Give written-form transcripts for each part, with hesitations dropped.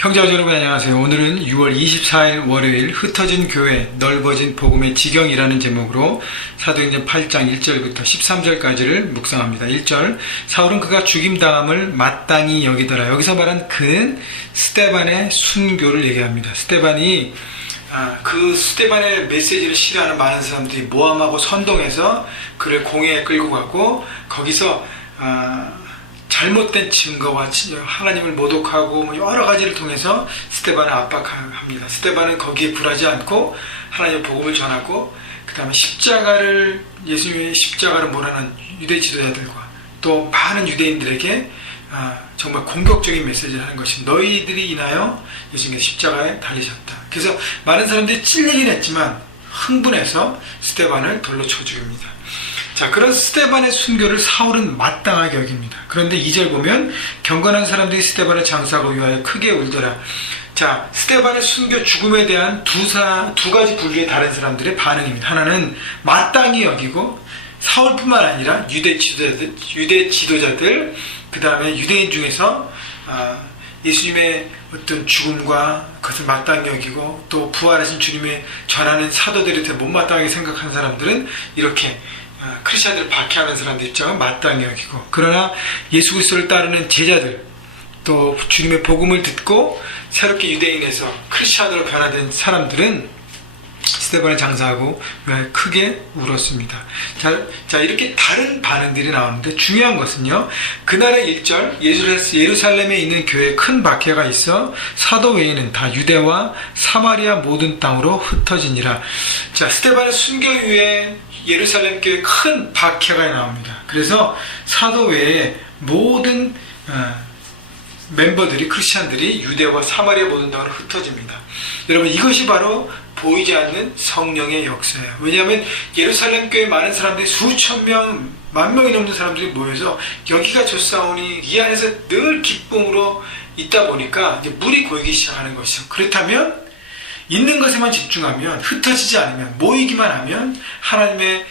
형제와 여러분 안녕하세요. 오늘은 6월 24일 월요일 흩어진 교회 넓어진 복음의 지경이라는 제목으로 사도행전 8장 1절부터 13절까지를 묵상합니다. 1절 사울은 그가 죽임당함을 마땅히 여기더라. 여기서 말한 그는 스데반의 순교를 얘기합니다. 스데반이 그 스데반의 메시지를 싫어하는 많은 사람들이 모함하고 선동해서 그를 공회에 끌고 가고 거기서 잘못된 증거와 하나님을 모독하고 여러 가지를 통해서 스데반을 압박합니다. 스데반은 거기에 굴하지 않고 하나님의 복음을 전하고 그 다음에 예수님의 십자가를 몰아는 유대 지도자들과 또 많은 유대인들에게 정말 공격적인 메시지를 하는 것이 너희들이 인하여 예수님의 십자가에 달리셨다. 그래서 많은 사람들이 찔리긴 했지만 흥분해서 스데반을 돌로 쳐 죽입니다. 자, 그런 스데반의 순교를 사울은 마땅하게 여깁니다. 그런데 2절 보면 경건한 사람들이 스데반을 장사하고 위하여 크게 울더라. 자, 스데반의 순교 죽음에 대한 두 가지 분류의 다른 사람들의 반응입니다. 하나는 마땅히 여기고 사울뿐만 아니라 유대 지도자들 그 다음에 유대인 중에서 예수님의 어떤 죽음과 그것을 마땅히 여기고 또 부활하신 주님의 전하는 사도들에 대해 못마땅하게 생각하는 사람들은 이렇게 크리스천들을 박해하는 사람들 입장은 마땅히 여기고, 그러나 예수 그리스도를 따르는 제자들 또 주님의 복음을 듣고 새롭게 유대인에서 크리스천으로 변화된 사람들은 스데반을 장사하고 크게 울었습니다. 자, 이렇게 다른 반응들이 나오는데 중요한 것은요, 그날의 1절 예루살렘에 있는 교회에 큰 박해가 있어 사도 외에는 다 유대와 사마리아 모든 땅으로 흩어지니라. 자, 스데반의 순교 이후에 예루살렘 교회에 큰 박해가 나옵니다. 그래서 사도 외에 모든 멤버들이 크리스찬들이 유대와 사마리아 모든 땅으로 흩어집니다. 여러분, 이것이 바로 보이지 않는 성령의 역사예요. 왜냐하면 예루살렘 교회에 많은 사람들이 수천 명, 만 명이 넘는 사람들이 모여서 여기가 좋사오니 이 안에서 늘 기쁨으로 있다 보니까 이제 물이 고이기 시작하는 것이죠. 그렇다면 있는 것에만 집중하면, 흩어지지 않으면, 모이기만 하면 하나님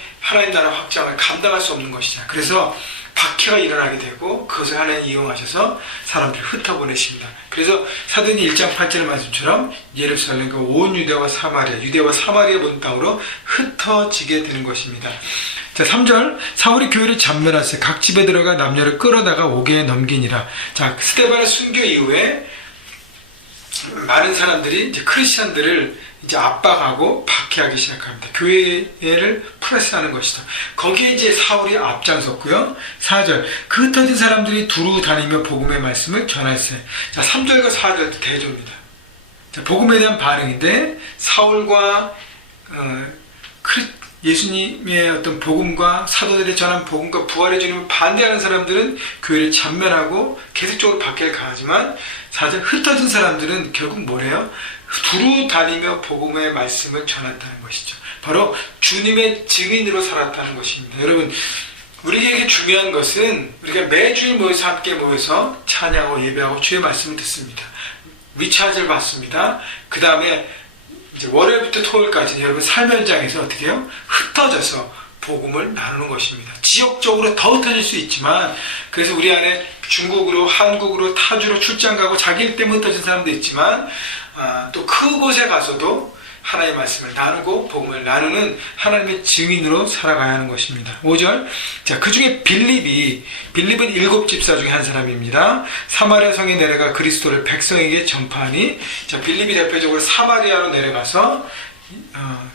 나라 확장을 감당할 수 없는 것이죠. 그래서 박해가 일어나게 되고 그것을 하나님이 이용하셔서 사람들을 흩어보내십니다. 그래서 사도행전 1장 8절 말씀처럼 예루살렘과 온 유대와 사마리아 모든 땅으로 흩어지게 되는 것입니다. 자, 3절 사울이 교회를 잔멸하세 각 집에 들어가 남녀를 끌어다가 옥에 넘기니라. 자, 스데반의 순교 이후에 많은 사람들이 이제 크리스천들을 이제 압박하고 박해하기 시작합니다. 교회를 프레스하는 것이다. 거기에 이제 사울이 앞장섰고요. 4절 그 흩어진 사람들이 두루 다니며 복음의 말씀을 전할세. 자, 3절과 4절도 대조입니다. 자, 복음에 대한 반응인데 사울과 예수님의 어떤 복음과 사도들이 전한 복음과 부활의 주님을 반대하는 사람들은 교회를 잔멸하고 계속적으로 박해를 가하지만 사실 흩어진 사람들은 결국 뭐래요? 두루 다니며 복음의 말씀을 전한다는 것이죠. 바로 주님의 증인으로 살았다는 것입니다. 여러분, 우리에게 중요한 것은 우리가 매주일 모여서 함께 모여서 찬양하고 예배하고 주의 말씀을 듣습니다. 리차즈를 받습니다. 그 다음에 이제 월요일부터 토요일까지 여러분 삶 현장에서 어떻게 해요? 흩어져서 복음을 나누는 것입니다. 지역적으로 더 흩어질 수 있지만, 그래서 우리 안에 중국으로, 한국으로, 타주로 출장 가고 자기 일 때문에 흩어진 사람도 있지만 또 그곳에 가서도 하나님의 말씀을 나누고 복음을 나누는 하나님의 증인으로 살아가야 하는 것입니다. 5절 자, 그 중에 빌립은 7집사 중에 한 사람입니다. 사마리아 성에 내려가 그리스도를 백성에게 전파하니, 자, 빌립이 대표적으로 사마리아로 내려가서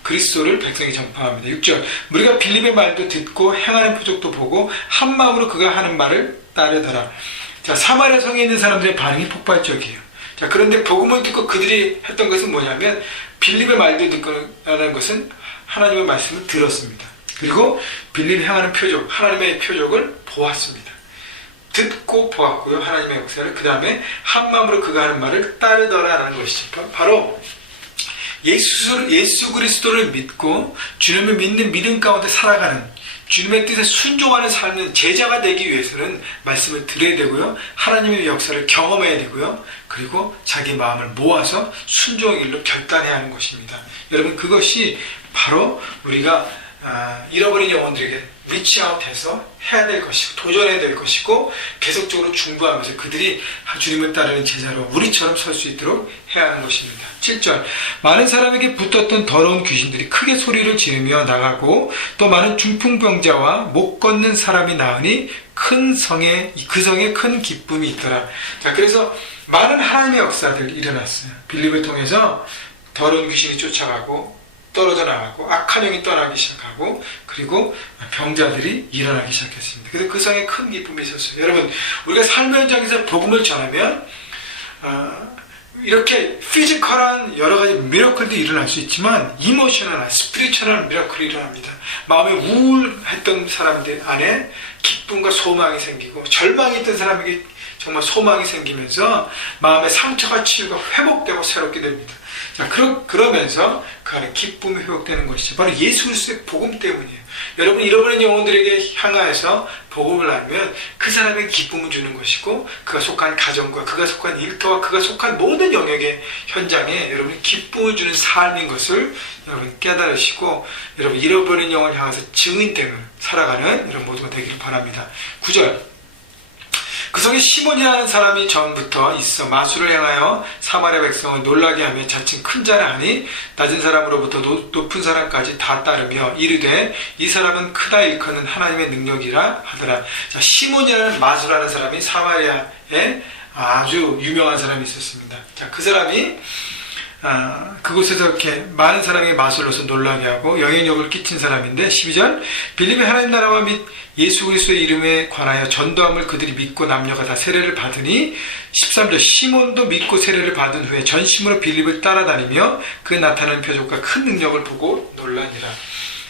그리스도를 백성에게 전파합니다. 6절 우리가 빌립의 말도 듣고 행하는 표적도 보고 한 마음으로 그가 하는 말을 따르더라. 자, 사마리아 성에 있는 사람들의 반응이 폭발적이에요. 자, 그런데 복음을 듣고 그들이 했던 것은 뭐냐면 빌립의 말도 듣고 하는 것은 하나님의 말씀을 들었습니다. 그리고 빌립이 행하는 표적, 하나님의 표적을 보았습니다. 듣고 보았고요, 하나님의 역사를. 그 다음에 한 마음으로 그가 하는 말을 따르더라라는 것이죠. 바로 예수 그리스도를 믿고 주님을 믿는 믿음 가운데 살아가는, 주님의 뜻에 순종하는 삶은 제자가 되기 위해서는 말씀을 들어야 되고요, 하나님의 역사를 경험해야 되고요, 그리고 자기 마음을 모아서 순종의 길로 결단해야 하는 것입니다. 여러분, 그것이 바로 우리가 잃어버린 영혼들에게 리치아웃해서 해야 될 것이고 도전해야 될 것이고 계속적으로 중보하면서 그들이 주님을 따르는 제자로 우리처럼 설 수 있도록 해야 하는 것입니다. 7절 많은 사람에게 붙었던 더러운 귀신들이 크게 소리를 지르며 나가고 또 많은 중풍병자와 못 걷는 사람이 나으니 큰 성에 그 성에 큰 기쁨이 있더라. 자, 그래서 많은 하나님의 역사들이 일어났어요. 빌립을 통해서 더러운 귀신이 쫓아가고 떨어져 나가고 악한 영이 떠나기 시작하고 그리고 병자들이 일어나기 시작했습니다. 그래서 그 성에 큰 기쁨이 있었어요. 여러분, 우리가 삶의 현장에서 복음을 전하면 이렇게 피지컬한 여러 가지 미러클도 일어날 수 있지만 이모셔널한 스피리추얼한 미러클이 일어납니다. 마음에 우울했던 사람들 안에 기쁨과 소망이 생기고 절망이 있던 사람에게 정말 소망이 생기면서 마음의 상처가 치유가 회복되고 새롭게 됩니다. 자, 그러면서 그 안에 기쁨이 회복되는 것이죠. 바로 예수 그리스도의 복음 때문이에요. 여러분, 잃어버린 영혼들에게 향하여서 복음을 알면 그 사람에게 기쁨을 주는 것이고 그가 속한 가정과 그가 속한 일터와 그가 속한 모든 영역의 현장에 여러분이 기쁨을 주는 삶인 것을 여러분 깨달으시고 여러분 잃어버린 영혼을 향해서 증인됨을 살아가는 여러분 모두가 되기를 바랍니다. 9절 그 성에 시몬이라는 사람이 전부터 있어 마술을 행하여 사마리아 백성을 놀라게 하며 자칭 큰 자라 하니 낮은 사람으로부터 높은 사람까지 다 따르며 이르되 이 사람은 크다 일컫는 하나님의 능력이라 하더라. 자, 시몬이라는 마술하는 사람이 사마리아에 아주 유명한 사람이 있었습니다. 자, 그 사람이 그곳에서 이렇게 많은 사람에게 마술로서 놀라게 하고 영향력을 끼친 사람인데 12절 빌립의 하나님 나라와 및 예수 그리스도의 이름에 관하여 전도함을 그들이 믿고 남녀가 다 세례를 받으니 13절 시몬도 믿고 세례를 받은 후에 전심으로 빌립을 따라다니며 그 나타나는 표적과 큰 능력을 보고 놀라니라.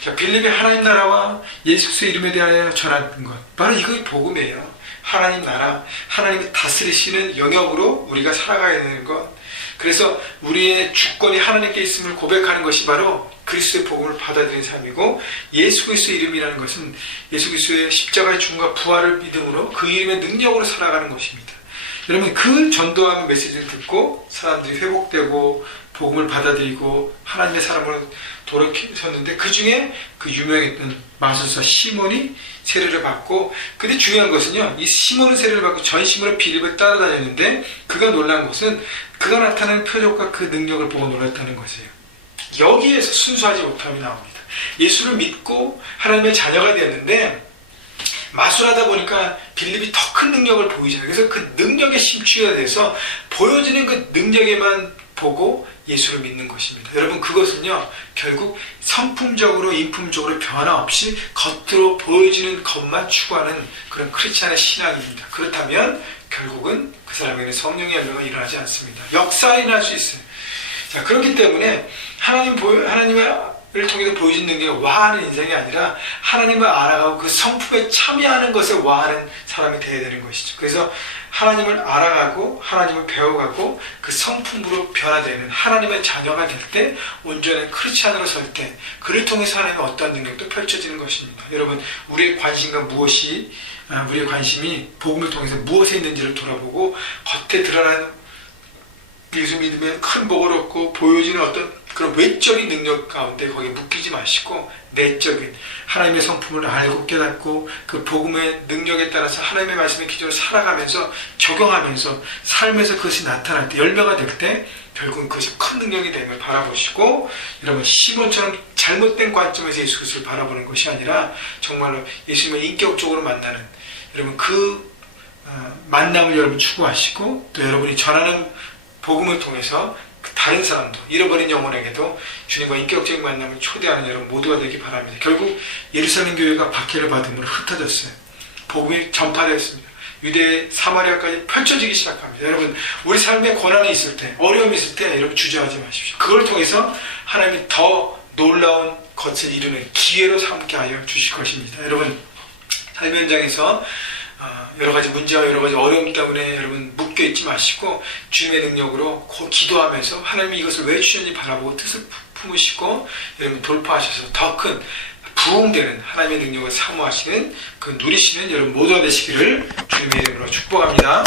자, 빌립의 하나님 나라와 예수 그리스도의 이름에 대하여 전하는 것 바로 이것이 복음이에요. 하나님 나라, 하나님이 다스리시는 영역으로 우리가 살아가야 되는 것. 그래서 우리의 주권이 하나님께 있음을 고백하는 것이 바로 그리스도의 복음을 받아들인 삶이고 예수 그리스도의 이름이라는 것은 예수 그리스도의 십자가의 죽음과 부활을 믿음으로 그 이름의 능력으로 살아가는 것입니다. 여러분 그 전도하는 메시지를 듣고 사람들이 회복되고 복음을 받아들이고 하나님의 사람으로 돌아섰는데 그 중에 그 유명했던 마술사 시몬이 세례를 받고 근데 중요한 것은요 이 시몬은 세례를 받고 전심으로 빌립을 따라다녔는데 그가 놀란 것은 그가 나타낸 표적과 그 능력을 보고 놀랐다는 것이에요. 여기에서 순수하지 못함이 나옵니다. 예수를 믿고 하나님의 자녀가 되었는데 마술하다 보니까 빌립이 더 큰 능력을 보이잖아요. 그래서 그 능력에 심취가 돼서 보여지는 그 능력에만 보고 예수를 믿는 것입니다. 여러분 그것은요 결국 성품적으로 인품적으로 변화 없이 겉으로 보여지는 것만 추구하는 그런 크리스찬의 신앙입니다. 그렇다면 결국은 그 사람에게는 성령의 열매가 일어나지 않습니다. 역사가 일어날 수 있어요. 자, 그렇기 때문에 하나님을 통해서 보여진 능력이 와하는 인생이 아니라 하나님을 알아가고 그 성품에 참여하는 것을 와하는 사람이 되어야 되는 것이죠. 그래서 하나님을 알아가고 하나님을 배워가고 그 성품으로 변화되는 하나님의 자녀가 될 때 온전한 크리스찬으로 설 때 그를 통해서 하나님의 어떠한 능력도 펼쳐지는 것입니다. 여러분 우리의 관심과 무엇이 우리의 관심이 복음을 통해서 무엇에 있는지를 돌아보고 겉에 드러나는 예수 믿으면 큰 복을 얻고 보여지는 어떤 그런 외적인 능력 가운데 거기에 묶이지 마시고 내적인 하나님의 성품을 알고 깨닫고 그 복음의 능력에 따라서 하나님의 말씀의 기준으로 살아가면서 적용하면서 삶에서 그것이 나타날 때 열매가 될 때 결국은 그것이 큰 능력이 됨을 바라보시고 여러분 시몬처럼 잘못된 관점에서 예수 그리스도를 바라보는 것이 아니라 정말로 예수님을 인격적으로 만나는 여러분 그 만남을 여러분 추구하시고 또 여러분이 전하는 복음을 통해서 다른 사람도 잃어버린 영혼에게도 주님과 인격적인 만남을 초대하는 여러분 모두가 되기 바랍니다. 결국 예루살렘 교회가 박해를 받음으로 흩어졌어요. 복음이 전파되었습니다. 유대 사마리아까지 펼쳐지기 시작합니다. 여러분 우리 삶에 고난이 있을 때 어려움이 있을 때 여러분 주저하지 마십시오. 그걸 통해서 하나님이 더 놀라운 것을 이루는 기회로 삼게 하여 주실 것입니다. 여러분 삶의 현장에서 여러 가지 문제와 여러 가지 어려움 때문에 여러분 묶여있지 마시고 주님의 능력으로 기도하면서 하나님이 이것을 왜 주셨는지 바라보고 뜻을 품으시고 여러분 돌파하셔서 더 큰 부흥되는 하나님의 능력을 사모하시는 그 누리시는 여러분 모두가 되시기를 주님의 이름으로 축복합니다.